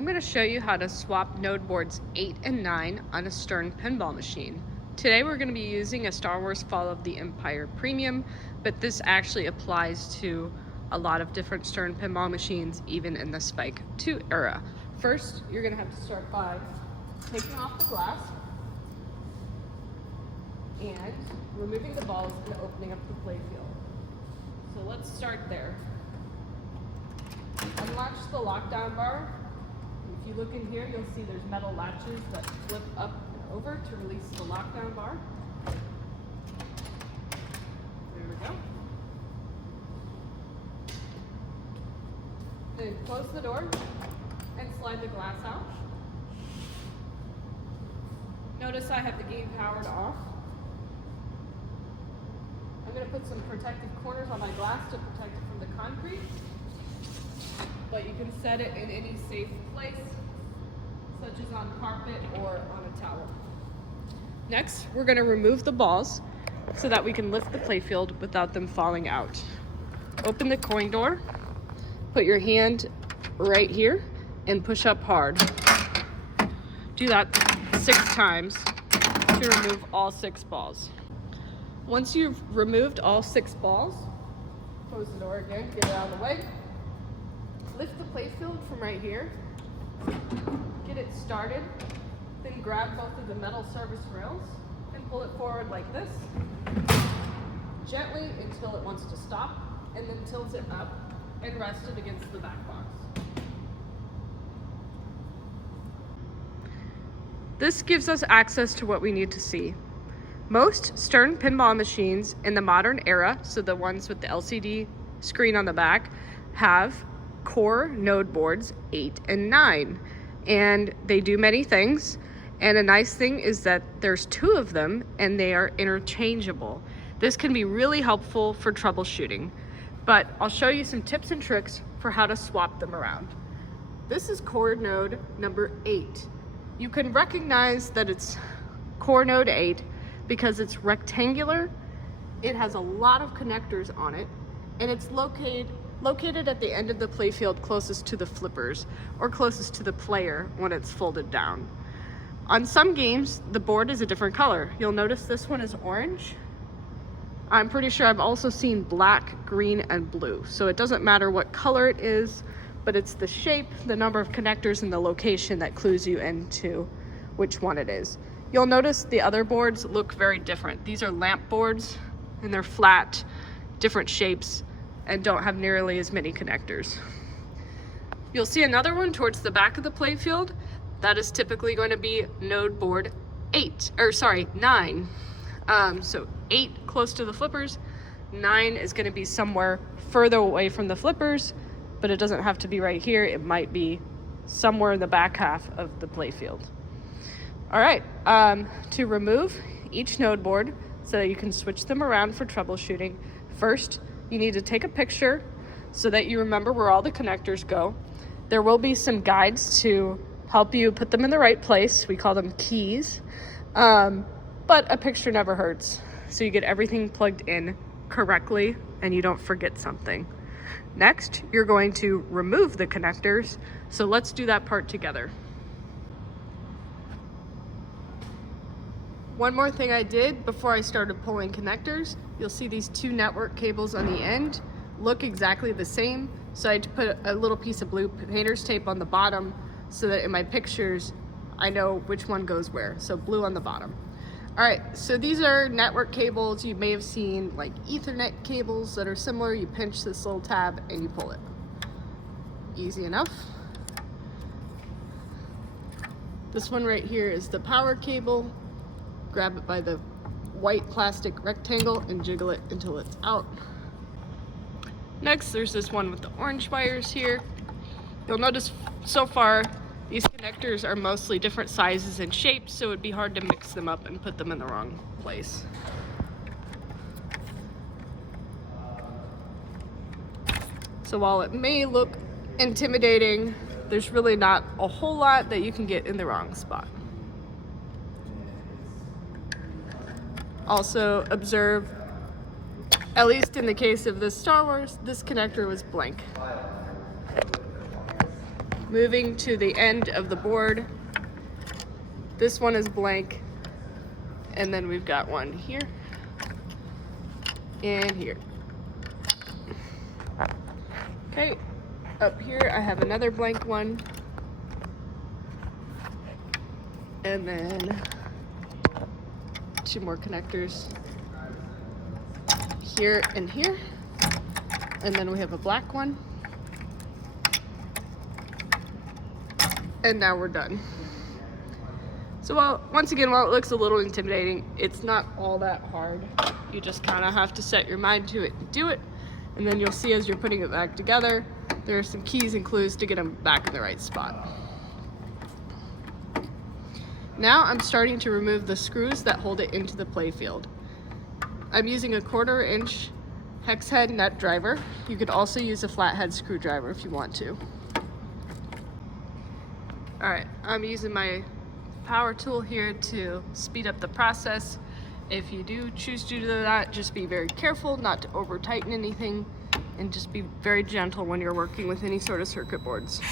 I'm going to show you how to swap node boards 8 and 9 on a Stern pinball machine. Today we're going to be using a Star Wars Fall of the Empire Premium, but this actually applies to a lot of different Stern pinball machines, even in the Spike 2 era. First, you're going to have to start by taking off the glass and removing the balls and opening up the playfield. So let's start there. Unlatch the lockdown bar. If you look in here, you'll see there's metal latches that flip up and over to release the lockdown bar. There we go. Then close the door and slide the glass out. Notice I have the game powered off. I'm going to put some protective corners on my glass to protect it from the concrete, but you can set it in any safe place, such as on carpet or on a towel. Next, we're going to remove the balls so that we can lift the playfield without them falling out. Open the coin door, put your hand right here, and push up hard. Do that 6 times to remove all 6 balls. Once you've removed all 6 balls, close the door again, get it out of the way. Lift the playfield from right here, get it started, then grab both of the metal service rails and pull it forward like this, gently until it wants to stop, and then tilt it up and rest it against the back box. This gives us access to what we need to see. Most Stern pinball machines in the modern era, so the ones with the LCD screen on the back, have core node boards 8 and 9, and they do many things. And a nice thing is that there's 2 of them and they are interchangeable. This can be really helpful for troubleshooting, but I'll show you some tips and tricks for how to swap them around. This is core node number 8. You can recognize that it's core node 8 because it's rectangular, it has a lot of connectors on it, and it's located at the end of the playfield closest to the flippers or closest to the player when it's folded down. On some games, the board is a different color. You'll notice this one is orange. I'm pretty sure I've also seen black, green, and blue. So it doesn't matter what color it is, but it's the shape, the number of connectors, and the location that clues you into which one it is. You'll notice the other boards look very different. These are lamp boards, and they're flat, different shapes, and don't have nearly as many connectors. You'll see another one towards the back of the playfield. That is typically going to be node board 9. So 8 close to the flippers, 9 is going to be somewhere further away from the flippers, but it doesn't have to be right here. It might be somewhere in the back half of the playfield. All right, to remove each node board so that you can switch them around for troubleshooting, first you need to take a picture so that you remember where all the connectors go. There will be some guides to help you put them in the right place. We call them keys, but a picture never hurts. So you get everything plugged in correctly and you don't forget something. Next, you're going to remove the connectors. So let's do that part together. One more thing I did before I started pulling connectors, you'll see these 2 network cables on the end look exactly the same. So I had to put a little piece of blue painter's tape on the bottom so that in my pictures, I know which one goes where. So blue on the bottom. All right, so these are network cables. You may have seen like Ethernet cables that are similar. You pinch this little tab and you pull it. Easy enough. This one right here is the power cable. Grab it by the white plastic rectangle and jiggle it until it's out. Next, there's this one with the orange wires here. You'll notice so far, these connectors are mostly different sizes and shapes, so it'd be hard to mix them up and put them in the wrong place. So while it may look intimidating, there's really not a whole lot that you can get in the wrong spot. Also observe, at least in the case of this Star Wars, this connector was blank. Moving to the end of the board. This one is blank. And then we've got one here and here. Okay, up here I have another blank one. And then 2 more connectors here and here. And then we have a black one. And now we're done. So once again, while it looks a little intimidating, it's not all that hard. You just kind of have to set your mind to it and do it. And then you'll see as you're putting it back together, there are some keys and clues to get them back in the right spot. Now I'm starting to remove the screws that hold it into the playfield. I'm using a 1/4 inch hex head nut driver. You could also use a flathead screwdriver if you want to. All right, I'm using my power tool here to speed up the process. If you do choose to do that, just be very careful not to over tighten anything and just be very gentle when you're working with any sort of circuit boards.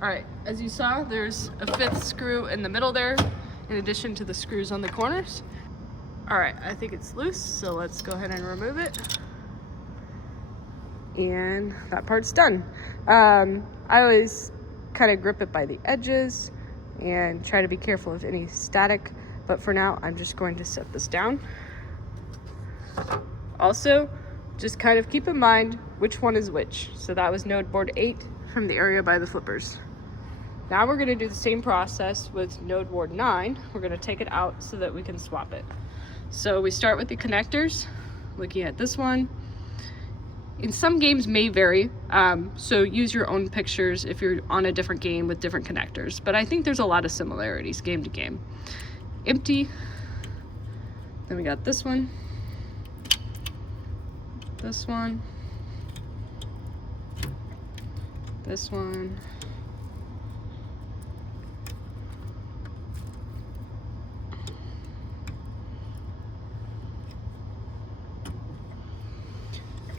All right, as you saw, there's a 5th screw in the middle there, in addition to the screws on the corners. All right, I think it's loose, so let's go ahead and remove it. And that part's done. I always kind of grip it by the edges and try to be careful of any static, but for now, I'm just going to set this down. Also, just kind of keep in mind which one is which. So that was node board 8 from the area by the flippers. Now we're gonna do the same process with node board 9. We're gonna take it out so that we can swap it. So we start with the connectors, looking at this one. In some games may vary, so use your own pictures if you're on a different game with different connectors, but I think there's a lot of similarities game to game. Empty, then we got this one, this one, this one,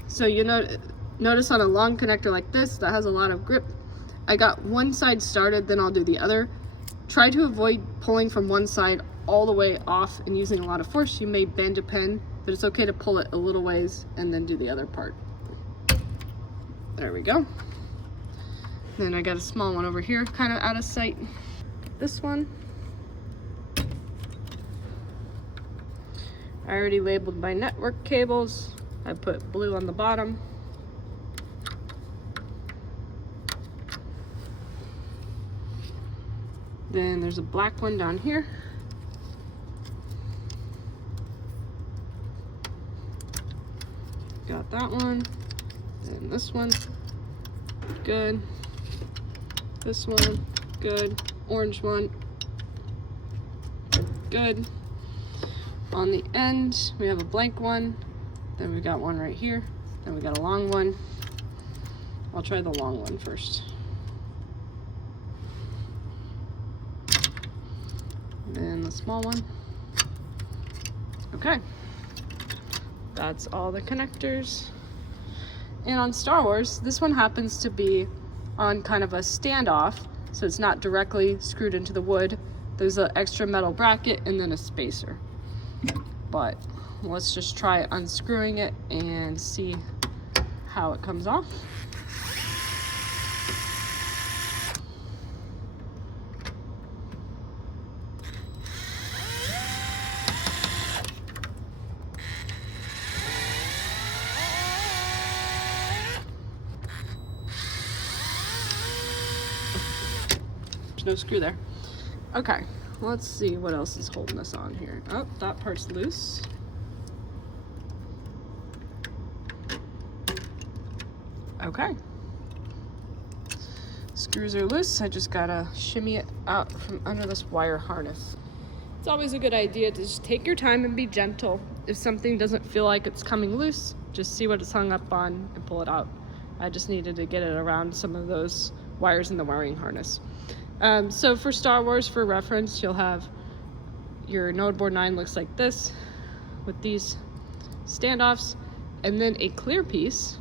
so you notice on a long connector like this that has a lot of grip, I got one side started, then I'll do the other. Try to avoid pulling from one side all the way off and using a lot of force. You may bend a pin, but it's okay to pull it a little ways and then do the other part. There we go. Then I got a small one over here, kind of out of sight. This one. I already labeled my network cables. I put blue on the bottom. Then there's a black one down here. Got that one. And this one. Good. This one. Good. Orange one. Good. On the end, we have a blank one. Then we got one right here. Then we got a long one. I'll try the long one first. Then the small one. Okay. That's all the connectors. And on Star Wars, this one happens to be on kind of a standoff, so it's not directly screwed into the wood. There's an extra metal bracket and then a spacer. But let's just try unscrewing it and see how it comes off. There's no screw there. Okay, let's see what else is holding us on here. Oh, that part's loose. Okay. Screws are loose. I just gotta shimmy it out from under this wire harness. It's always a good idea to just take your time and be gentle. If something doesn't feel like it's coming loose, just see what it's hung up on and pull it out. I just needed to get it around some of those wires in the wiring harness. So for Star Wars, for reference, you'll have your node board 9 looks like this with these standoffs, and then a clear piece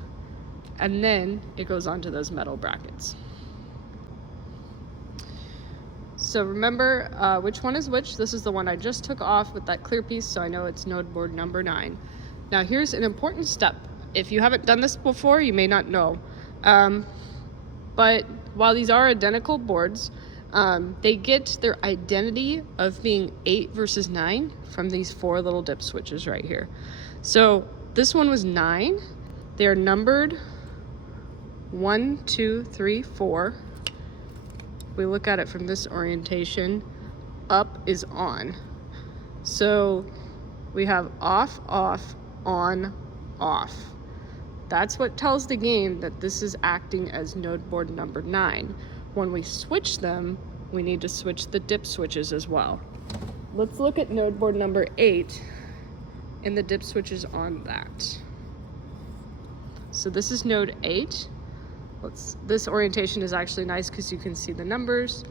and then it goes onto those metal brackets. So remember which one is which. This is the one I just took off with that clear piece, so I know it's node board number 9. Now here's an important step. If you haven't done this before, you may not know. But while these are identical boards, they get their identity of being 8 versus 9 from these 4 little dip switches right here. So this one was 9. They are numbered 1, 2, 3, 4. We look at it from this orientation, up is on. So we have off, off, on, off. That's what tells the game that this is acting as node board number 9. When we switch them, we need to switch the dip switches as well. Let's look at node board number 8 and the dip switches on that. So this is node 8. This orientation is actually nice because you can see the numbers.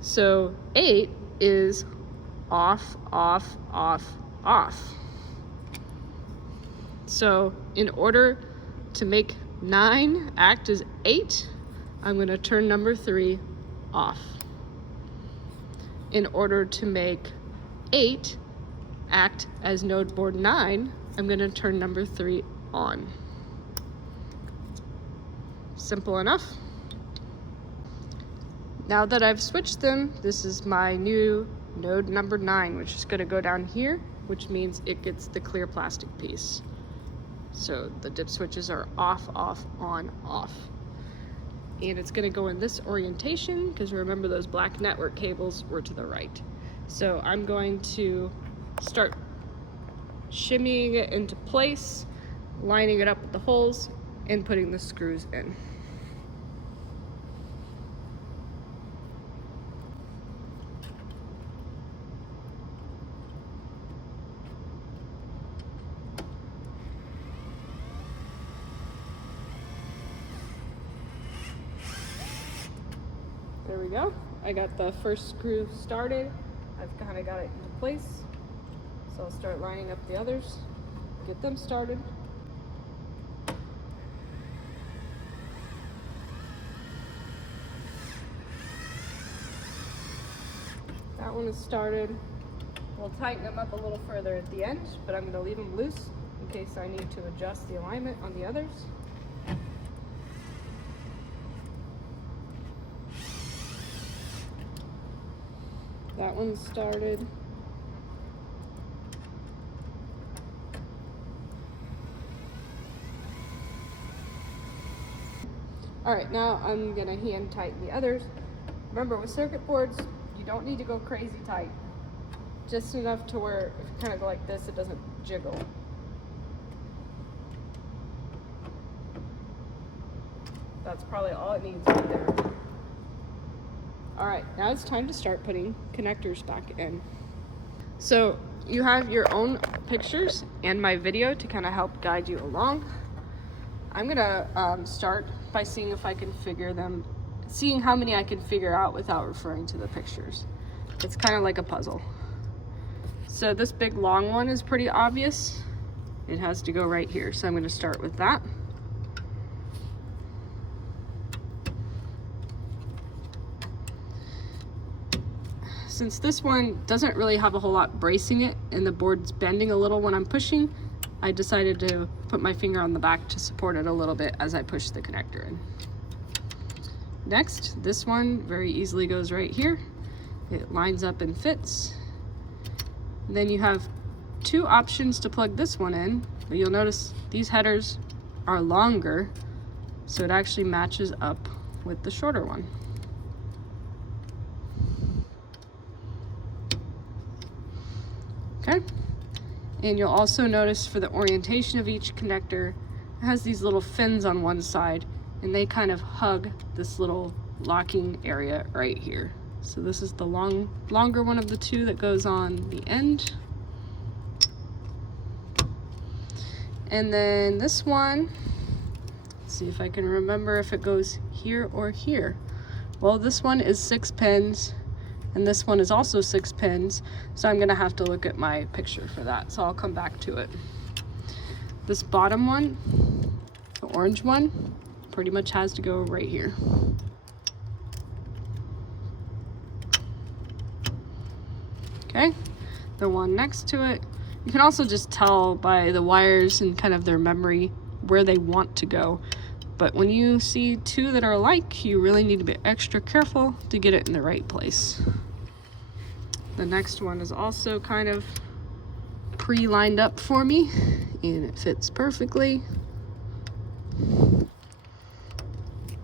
So 8 is off, off, off, off. So in order to make 9 act as 8, I'm going to turn number 3 off. In order to make 8 act as node board 9, I'm going to turn number 3 on. Simple enough. Now that I've switched them, this is my new node number 9, which is going to go down here, which means it gets the clear plastic piece. So the dip switches are off, off, on, off. And it's going to go in this orientation because remember those black network cables were to the right. So I'm going to start shimmying it into place, lining it up with the holes, and putting the screws in. There we go. I got the first screw started. I've kind of got it into place. So I'll start lining up the others, get them started. That one is started. We'll tighten them up a little further at the end, but I'm going to leave them loose in case I need to adjust the alignment on the others. That one's started. All right, now I'm gonna hand tighten the others. Remember, with circuit boards, you don't need to go crazy tight. Just enough to where if you kind of go like this, it doesn't jiggle. That's probably all it needs right there. All right, now it's time to start putting connectors back in. So you have your own pictures and my video to kind of help guide you along. I'm gonna start by seeing if I can seeing how many I can figure out without referring to the pictures. It's kind of like a puzzle. So this big long one is pretty obvious. It has to go right here, so I'm gonna start with that. Since this one doesn't really have a whole lot bracing it and the board's bending a little when I'm pushing, I decided to put my finger on the back to support it a little bit as I push the connector in. Next, this one very easily goes right here. It lines up and fits. Then you have 2 options to plug this one in, but you'll notice these headers are longer, so it actually matches up with the shorter one. Okay, and you'll also notice for the orientation of each connector, it has these little fins on one side, and they kind of hug this little locking area right here. So this is the longer one of the 2 that goes on the end. And then this one, let's see if I can remember if it goes here or here. Well, this one is 6 pins. And this one is also 6 pins, so I'm gonna have to look at my picture for that, so I'll come back to it. This bottom one The orange one pretty much has to go right here. Okay, the one next to it, you can also just tell by the wires and kind of their memory where they want to go. But when you see two that are alike, you really need to be extra careful to get it in the right place. The next one is also kind of pre-lined up for me, and it fits perfectly.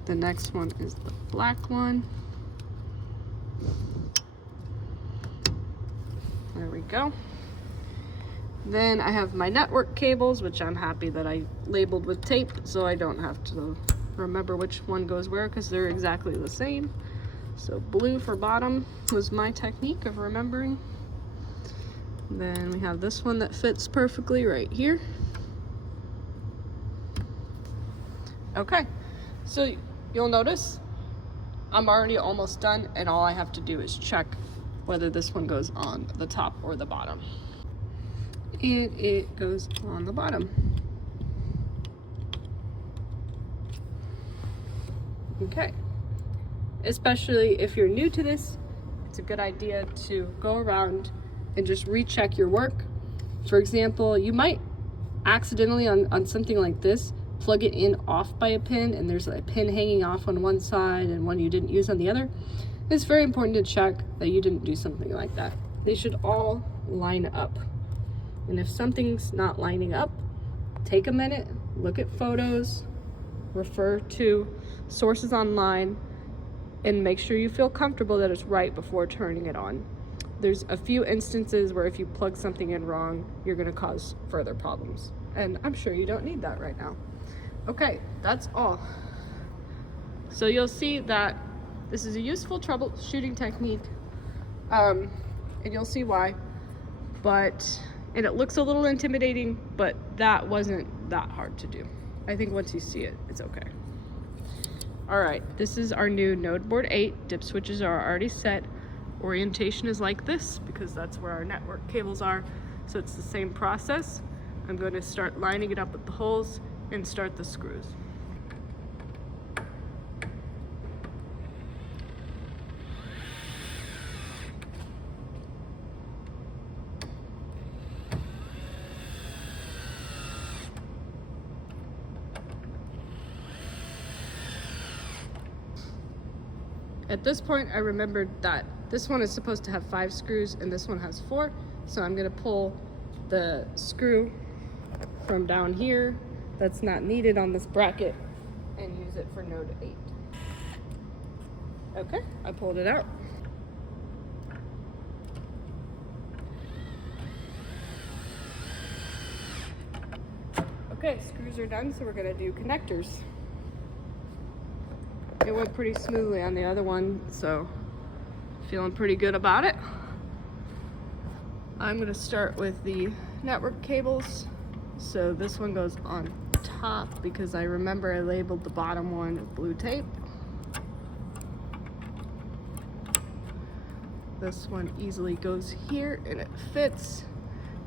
The next one is the black one. There we go. Then I have my network cables, which I'm happy that I labeled with tape so I don't have to remember which one goes where because they're exactly the same. So blue for bottom was my technique of remembering. Then we have this one that fits perfectly right here. Okay, so you'll notice I'm already almost done, and all I have to do is check whether this one goes on the top or the bottom. And it goes on the bottom. Okay, especially if you're new to this, it's a good idea to go around and just recheck your work. For example, you might accidentally on something like this plug it in off by a pin, and there's a pin hanging off on one side and one you didn't use on the other. It's very important to check that you didn't do something like that. They should all line up. And if something's not lining up, take a minute, look at photos, refer to sources online, and make sure you feel comfortable that it's right before turning it on. There's a few instances where if you plug something in wrong, you're going to cause further problems. And I'm sure you don't need that right now. Okay, that's all. So you'll see that this is a useful troubleshooting technique, and you'll see why. And it looks a little intimidating, but that wasn't that hard to do. I think once you see it, it's okay. All right, this is our new Node Board 8. Dip switches are already set. Orientation is like this because that's where our network cables are. So it's the same process. I'm going to start lining it up with the holes and start the screws. At this point, I remembered that this one is supposed to have 5 screws and this one has 4. So I'm going to pull the screw from down here that's not needed on this bracket and use it for node 8. Okay, I pulled it out. Okay, screws are done, so we're going to do connectors. It went pretty smoothly on the other one, so feeling pretty good about it. I'm gonna start with the network cables. So this one goes on top because I remember I labeled the bottom one with blue tape. This one easily goes here and it fits.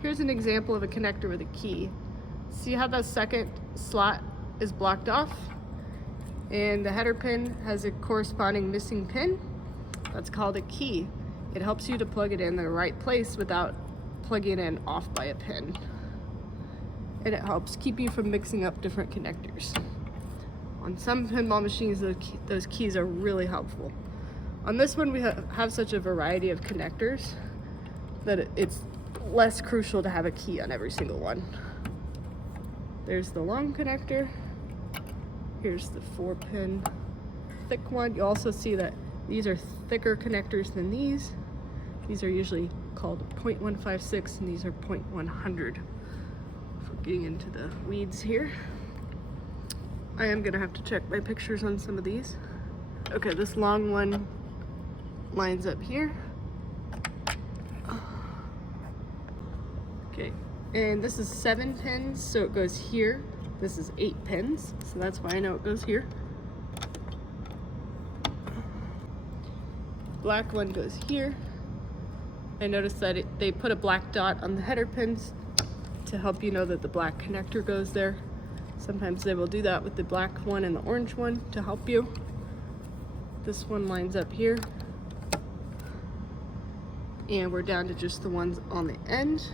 Here's an example of a connector with a key. See how the second slot is blocked off? And the header pin has a corresponding missing pin. That's called a key. It helps you to plug it in the right place without plugging it in off by a pin. And it helps keep you from mixing up different connectors. On some pinball machines, those keys are really helpful. On this one, we have such a variety of connectors that it's less crucial to have a key on every single one. There's the long connector. Here's the 4-pin thick one. You also see that these are thicker connectors than these. These are usually called 0.156 and these are 0.100. For getting into the weeds here. I am gonna have to check my pictures on some of these. Okay, this long one lines up here. Okay, and this is 7 pins, so it goes here. This is 8 pins, so that's why I know it goes here. Black one goes here. I noticed that they put a black dot on the header pins to help you know that the black connector goes there. Sometimes they will do that with the black one and the orange one to help you. This one lines up here. And we're down to just the ones on the end,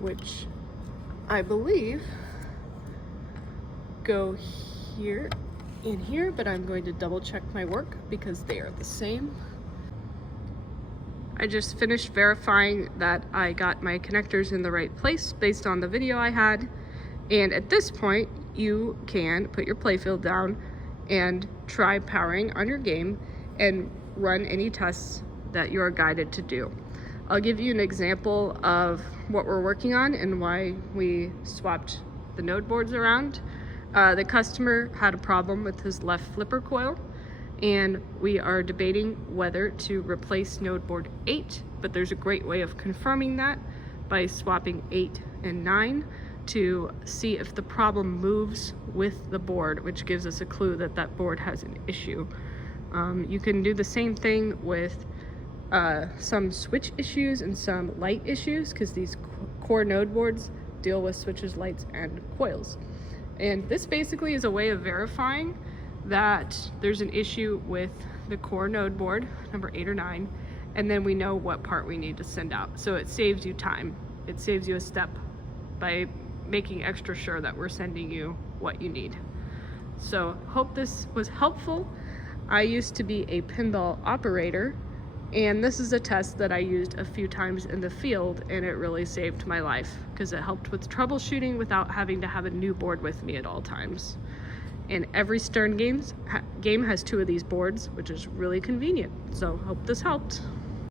which I believe go here and here, but I'm going to double check my work because they are the same. I just finished verifying that I got my connectors in the right place based on the video I had. And at this point, you can put your playfield down and try powering on your game and run any tests that you are guided to do. I'll give you an example of what we're working on and why we swapped the node boards around. The customer had a problem with his left flipper coil, and we are debating whether to replace node board 8, but there's a great way of confirming that by swapping 8 and 9 to see if the problem moves with the board, which gives us a clue that that board has an issue. You can do the same thing with some switch issues and some light issues, because these core node boards deal with switches, lights, and coils. And this basically is a way of verifying that there's an issue with the core node board, number 8 or 9, and then we know what part we need to send out. So it saves you time. It saves you a step by making extra sure that we're sending you what you need. So hope this was helpful. I used to be a pinball operator, and this is a test that I used a few times in the field, and it really saved my life because it helped with troubleshooting without having to have a new board with me at all times. And every Stern game has 2 of these boards, which is really convenient. So hope this helped.